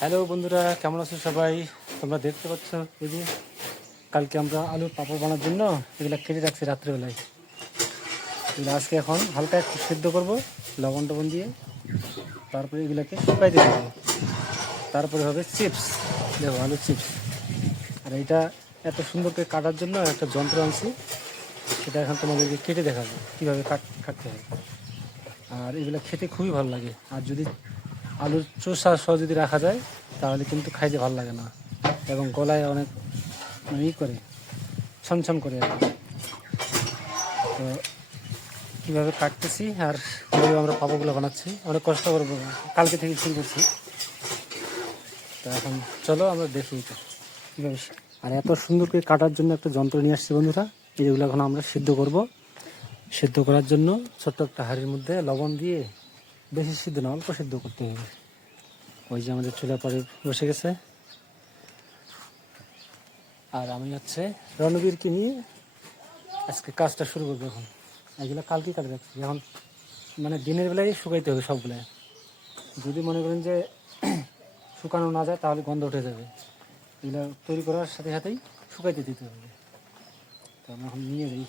Hello বন্ধুরা, কেমন আছো সবাই? তোমরা দেখতে পাচ্ছ এই যে কালকে আমরা আলুর পাঁপড় বানানোর জন্য এগুলো কেটে রাখছি রাত্রেবেলায়। এগুলো আজকে এখন হালকা একটু সিদ্ধ করবো লবণ টবণ দিয়ে, তারপরে এগুলোকে শুকাইতে দেবো। তারপরে হবে চিপস, দেখো আলুর চিপস। আর এটা এত সুন্দর করে কাটার জন্য একটা যন্ত্র আনছি, সেটা এখন তোমাদেরকে কেটে দেখাবো কীভাবে কাটতে হয়। আর এগুলো খেতে খুবই ভালো লাগে। আর যদি আলুর চোষা সহ যদি রাখা যায় তাহলে কিন্তু খাইতে ভালো লাগে না, এবং গলায় অনেক মানে করে ছনছন করে আর কি। তো কীভাবে কাটতেছি আর কীভাবে আমরা পাঁপড়গুলো বানাচ্ছি অনেক কষ্ট করবো, কালকে থেকে শুরু করছি। তো এখন চলো আমরা দেখি এটা কীভাবে। আর এত সুন্দর করে কাটার জন্য একটা যন্ত্র নিয়ে আসছি বন্ধুরা। এইগুলো এখন আমরা সিদ্ধ করব। সিদ্ধ করার জন্য ছোট্ট একটা হাঁড়ির মধ্যে লবণ দিয়ে, বেশি সিদ্ধ না, অল্প সিদ্ধ করতে হবে। ওই যে আমাদের চুলা পরে বসে গেছে, আর আমি হচ্ছে রণবীরকে নিয়ে আজকে কাজটা শুরু করবো। এখন এগুলো কালকে কাটে রাখছি, এখন মানে দিনের বেলায় শুকাইতে হবে সবগুলো। যদি মনে করেন যে শুকানো না যায় তাহলে গন্ধ উঠে যাবে। এগুলো তৈরি করার সাথে সাথেই শুকাইতে দিতে হবে। তো আমরা এখন নিয়ে যাই।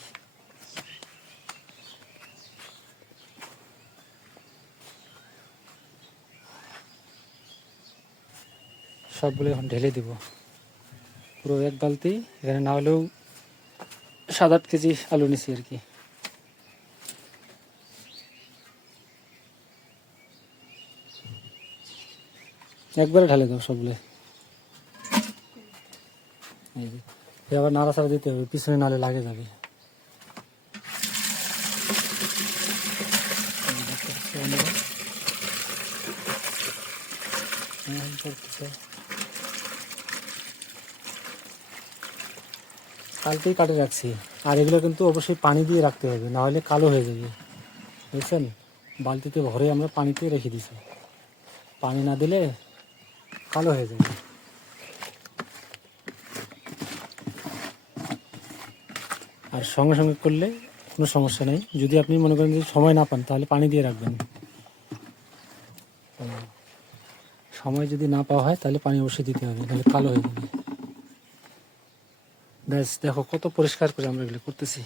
সবগুলো এখন ঢেলে দেবো পুরো এক বালতি। এখানে না হলেও 7-8 কেজি আলু নিছি আর কি। একবারে ঢালে দাও সবগুলো। এই যে আবার নাড়াচাড়া দিতে হবে, পিছনে নালে লাগে যাবে। কালকেই কাটে রাখছি। আর এগুলো কিন্তু অবশ্যই পানি দিয়ে রাখতে হবে, না হলে কালো হয়ে যাবে, বুঝছেন? বালতিতে ভরে আমরা পানিতে রেখে দিছি, পানি না দিলে কালো হয়ে যাবে। আর সঙ্গে সঙ্গে করলে কোনো সমস্যা নেই। যদি আপনি মনে করেন যে সময় না পান তাহলে পানি দিয়ে রাখবেন। সময় যদি না পাওয়া হয় তাহলে পানি অবশ্যই দিতে হবে, তাহলে কালো হয়ে যাবে। ব্যাস, দেখো কত পরিষ্কার করে আমরা এগুলো করতেছি।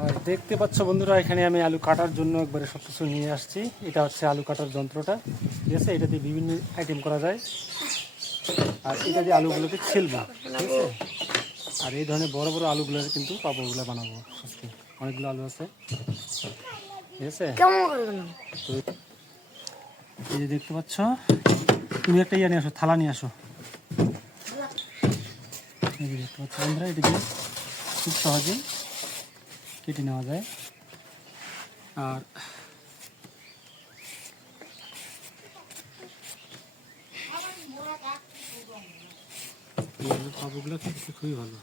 আর দেখতে পাচ্ছ বন্ধুরা, এখানে আমি আলু কাটার জন্য একবারে সব কিছু নিয়ে আসছি। এটা হচ্ছে আলু কাটার যন্ত্রটা, ঠিক আছে? এটা দিয়ে বিভিন্ন আইটেম করা যায়। আর এটা দিয়ে আলুগুলোকে ছিলবো, ঠিক আছে? আর এই ধরনের বড় বড় আলুগুলো কিন্তু পাঁপড়গুলো বানাবো আজকে। অনেকগুলো আলু আছে, ঠিক আছে? তো এই যে দেখতে পাচ্ছ, তুমি একটা ইয়ে নিয়ে আসো, থালা নিয়ে আসো। এই যে দেখতে পাচ্ছ বন্ধুরা, এটা দিয়ে খুব সহজেই কেটে নেওয়া যায়। আর এই আলুর পাঁপড়গুলো খেতে খুবই ভালো।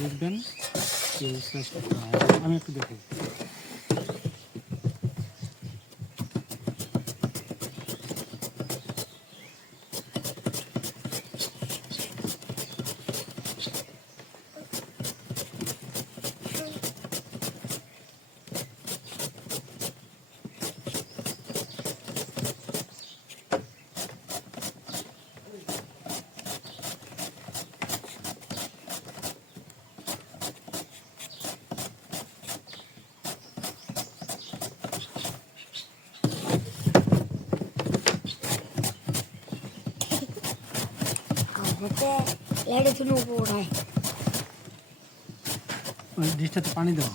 দেখবেন আমি একটু দেখি। ডিশটাতে পানি দাও।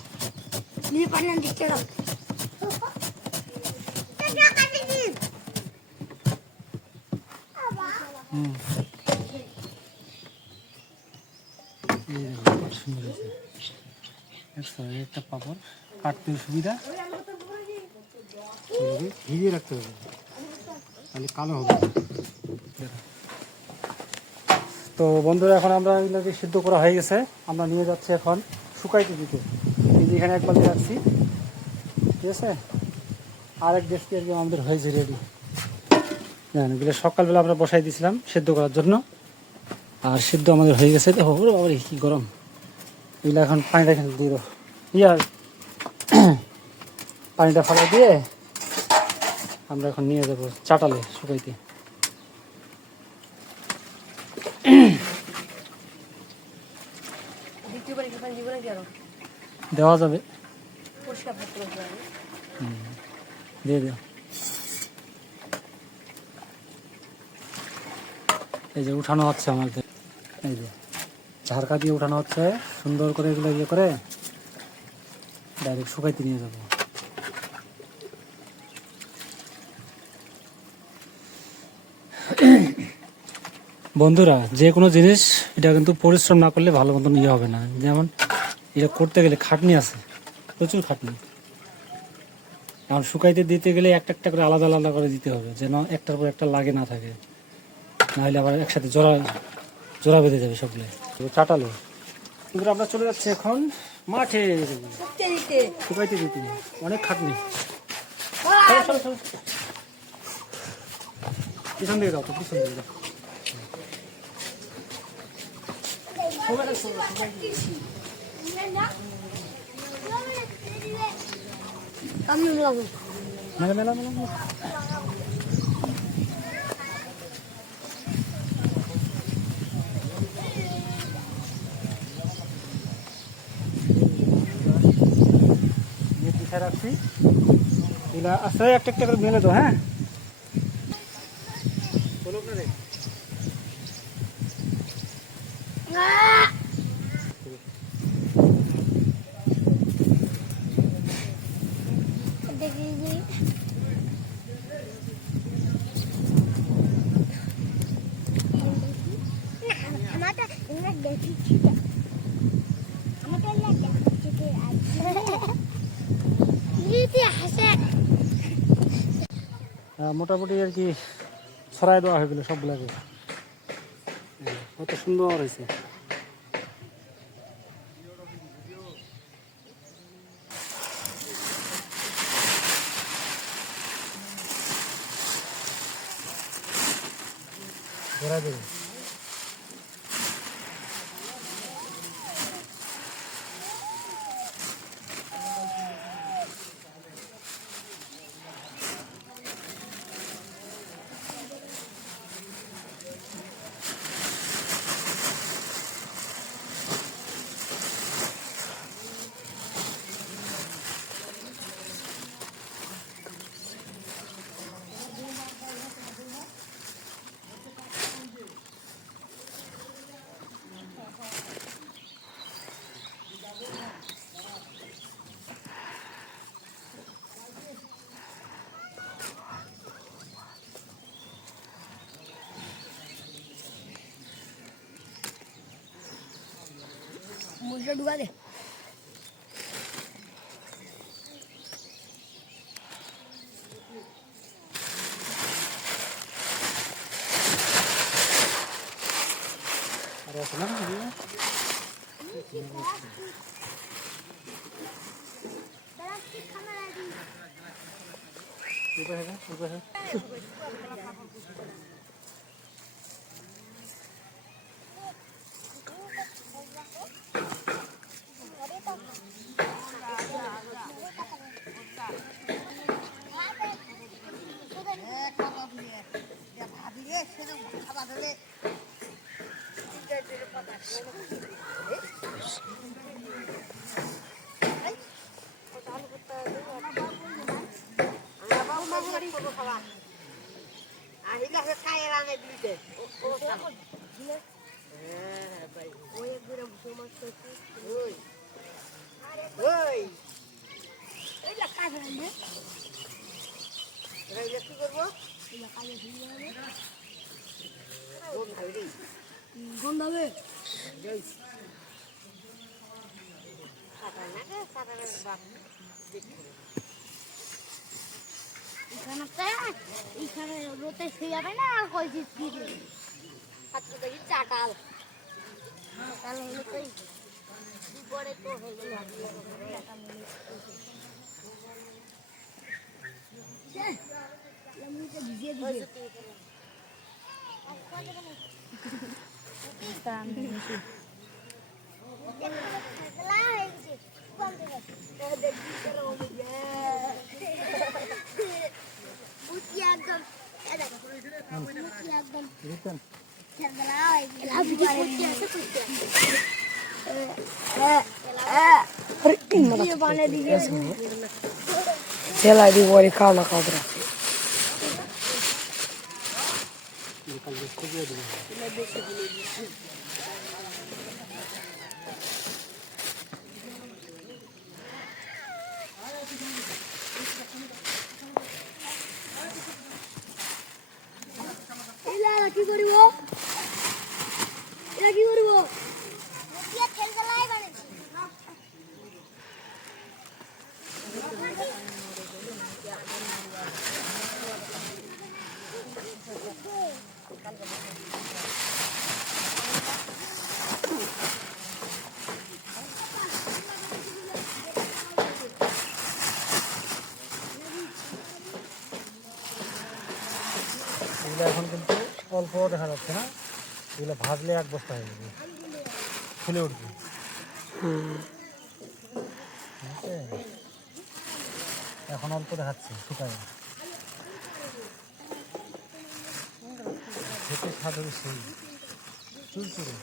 হুম, এই দেখো কত সুন্দর হয়েছে। একটা পাপড় কাটতে সুবিধা, ভিজিয়ে রাখতে হবে, তাহলে কালো হবে। দেখো তো বন্ধুরা এখন আমরা এগুলোকে সিদ্ধ করা হয়ে গেছে, আমরা নিয়ে যাচ্ছি এখন শুকাইতে দিতে। এই যে এখানে এক বালতি রাখছি, ঠিক আছে। আর এক ডেস্কি আর কি আমাদের হয়েছে রেডি। হ্যাঁ, এগুলো সকালবেলা আমরা বসাই দিয়েছিলাম সিদ্ধ করার জন্য, আর সিদ্ধ আমাদের হয়ে গেছে। দেখো বাবা কি গরম, এগুলো এখন পানিটা এখানে দিয়ে দেবো, ইয়ার পানিটা ফালাই দিয়ে আমরা এখন নিয়ে যাবো চাটালে শুকাইতে। দেওয়া যাবে, দিয়ে দেও। এই যে উঠানো হচ্ছে আমাদের, এই যে ঝাড়কা দিয়ে উঠানো হচ্ছে, সুন্দর করে এগুলো ইয়ে করে ডাইরেক্ট শুকাইতে নিয়ে যাবো। বন্ধুরা, যে কোনো জিনিস এটা কিন্তু পরিশ্রম না করলে ভালো মতন ইয়ে হবে না। যেমন এটা করতে গেলে খাটনি আছে, প্রচুর খাটনি। এখন শুকাইতে দিতে গেলে একটা একটা করে আলাদা আলাদা করে দিতে হবে, যেন একটার পর একটা লাগে না থাকে, নাহলে আবার একসাথে জোড়া বেঁধে যাবে সবগুলো। চাটালো বন্ধুরা, আমরা চলে যাচ্ছি এখন মাঠে শুকাইতে দিতে, অনেক খাটনি। পিছন দিকে যাও তো, পিছন দিকে যাও। মেলা মেলা মেলা পিছিয়ে রাখছি, এগুলা আস্তে একটা একটা করে মেলে তো। হ্যাঁ, চলো না রে। মোটামুটি আর কি ছড়াই দেওয়া হয়ে গেলো সবগুলাকে, কত সুন্দর হয়েছে। ধরা দেবে मुझे डुबा दे। अरे सुना ना ये ऊपर है এখানে রোতে শুয়ে যাবে না, কই দিদি হাতটা দেখি চাটাল চাটাল হলো কই বিপরে তো হয়ে গেল মুখে ভিজিয়ে দিয়েছে Ela di vuoi calma cobra. এলা কি করব এলা কি করব মুখিয়া খেলগলাই বানাইছি এগুলো এখন কিন্তু অল্প দেখা যাচ্ছে না, এগুলো ভাজলে এক বস্তা হয়ে যাবে, ফুলে উঠবে। ঠিক আছে? এখন অল্প দেখাচ্ছে, শুকায় খেতে স্বাদ হবে সেই চুলচুরে।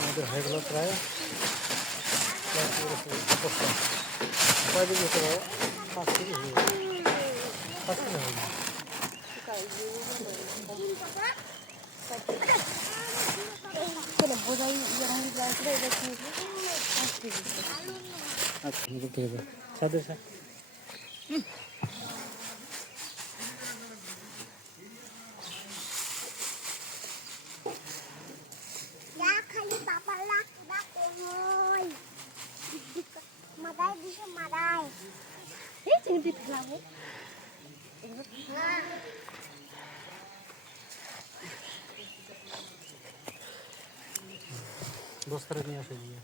আমাদের হয়ে গেল প্রায় 5 কেজি হতে পারে, 5 কেজি হয়ে গেল, 5 কেজি হয়ে গেল। আচ্ছা ঠিক আছে, সাথে সাথে Ya খালি পাপার লাকড়া কই মাদাই দিছে মাদাই এই চিংড়ি ফেলাবো বস্তাটা নিয়ে আসে গিয়ে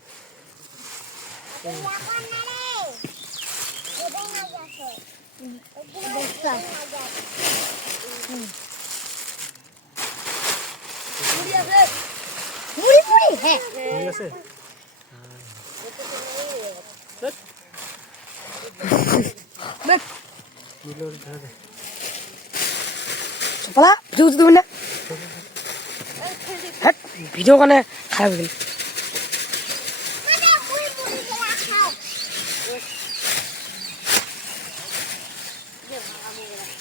মুড়ি মুড়ি হ্যাঁ ঠিক আছে। Pala, video tu mana? Hat, video kan খারাপ গেল। মানে মুড়ি মুড়ি খেলা খাও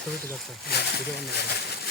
ছবি তো দেখো ভিডিও বানাবো।